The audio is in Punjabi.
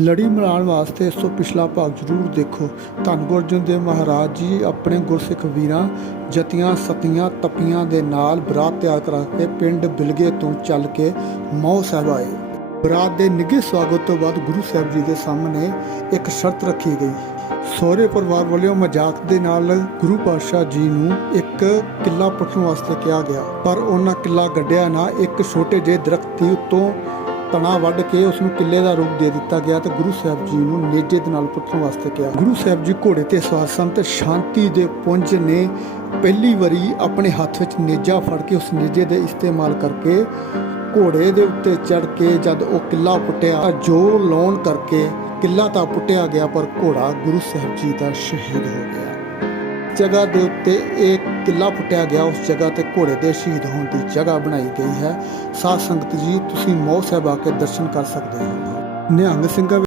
ਲੜੀ ਮਿਲਾਉਣ ਵਾਸਤੇ ਇਸ ਤੋਂ ਪਿਛਲਾ ਭਾਗ ਜ਼ਰੂਰ ਦੇਖੋ। ਧੰਨ ਗੁਰੂ ਅਰਜਨ ਮਹਾਰਾਜ ਜੀ, ਆਪਣੇ ਗੁਰਸਿੱਖ ਵੀਰਾਂ, ਜਤੀਆਂ, ਸਤੀਆਂ, ਤਪੀਆਂ ਦੇ ਨਾਲ ਬਰਾਤ ਤਿਆਰ ਕਰਾ ਕੇ ਪਿੰਡ ਬਿਲਗੇ ਤੋਂ ਚੱਲ ਕੇ ਮੌ ਸਾਹਿਬ ਆਏ। ਬਰਾਤ ਦੇ ਨਿੱਘੇ ਸਵਾਗਤ ਤੋਂ ਬਾਅਦ ਗੁਰੂ ਸਾਹਿਬ ਜੀ ਦੇ ਸਾਹਮਣੇ ਇੱਕ ਸ਼ਰਤ ਰੱਖੀ ਗਈ। ਸਹੁਰੇ ਪਰਿਵਾਰ ਵੱਲੋਂ ਮਜ਼ਾਕ ਦੇ ਨਾਲ ਗੁਰੂ ਪਾਤਸ਼ਾਹ ਜੀ ਨੂੰ ਇੱਕ ਕਿੱਲਾ ਪੁੱਟਣ ਵਾਸਤੇ ਕਿਹਾ ਗਿਆ। ਪਰ ਉਹਨਾਂ ਕਿੱਲਾ ਗੱਡਿਆ ਨਾ, ਇੱਕ ਛੋਟੇ ਜਿਹੇ ਦਰਖਤ ਦੀ ਉੱਤੋਂ ਤਣਾ ਵੱਢ ਕੇ ਉਸ ਨੂੰ ਕਿੱਲੇ ਦਾ ਰੂਪ ਦੇ ਦਿੱਤਾ ਗਿਆ ਤੇ ਗੁਰੂ ਸਾਹਿਬ ਜੀ ਨੂੰ ਨੇਜੇ ਦੇ ਨਾਲ ਪੁੱਟਣ ਵਾਸਤੇ ਕਿਹਾ। ਗੁਰੂ ਸਾਹਿਬ ਜੀ ਘੋੜੇ ਤੇ ਸਵਾਰ ਸਨ ਤੇ ਸ਼ਾਂਤੀ ਦੇ ਪੁੰਜ ਨੇ ਪਹਿਲੀ ਵਾਰੀ ਆਪਣੇ ਹੱਥ ਵਿੱਚ ਨੇਜਾ ਫੜ ਕੇ ਉਸ ਨੇਜੇ ਦੇ ਇਸਤੇਮਾਲ ਕਰਕੇ ਘੋੜੇ ਦੇ ਉੱਤੇ ਚੜ ਕੇ ਜਦ ਉਹ ਕਿੱਲਾ ਪੁੱਟਿਆ ਜ਼ੋਰ ਲਾਉਣ ਕਰਕੇ ਕਿੱਲਾ ਤਾਂ ਪੁੱਟਿਆ ਗਿਆ ਪਰ ਘੋੜਾ ਗੁਰੂ ਸਾਹਿਬ ਜੀ ਦਾ ਸ਼ਹੀਦ ਹੋ ਗਿਆ। ਜਗ੍ਹਾ ਦੇ ਉੱਤੇ ਇਹ ਕਿੱਲਾ ਫੁੱਟਿਆ ਗਿਆ। ਉਸ ਜਗ੍ਹਾ ਤੇ ਘੋੜੇ ਦੇ ਸ਼ਹੀਦ ਹੋਣ ਦੀ ਜਗ੍ਹਾ ਬਣਾਈ ਗਈ ਹੈ। ਸਾਧ ਸੰਗਤ ਜੀ, ਤੁਸੀਂ ਮੋਹ ਸਾਹਿਬ ਆ ਕੇ ਦਰਸ਼ਨ ਕਰ ਸਕਦੇ ਹੋ। ਨਿਹੰਗ ਸਿੰਘਾਂ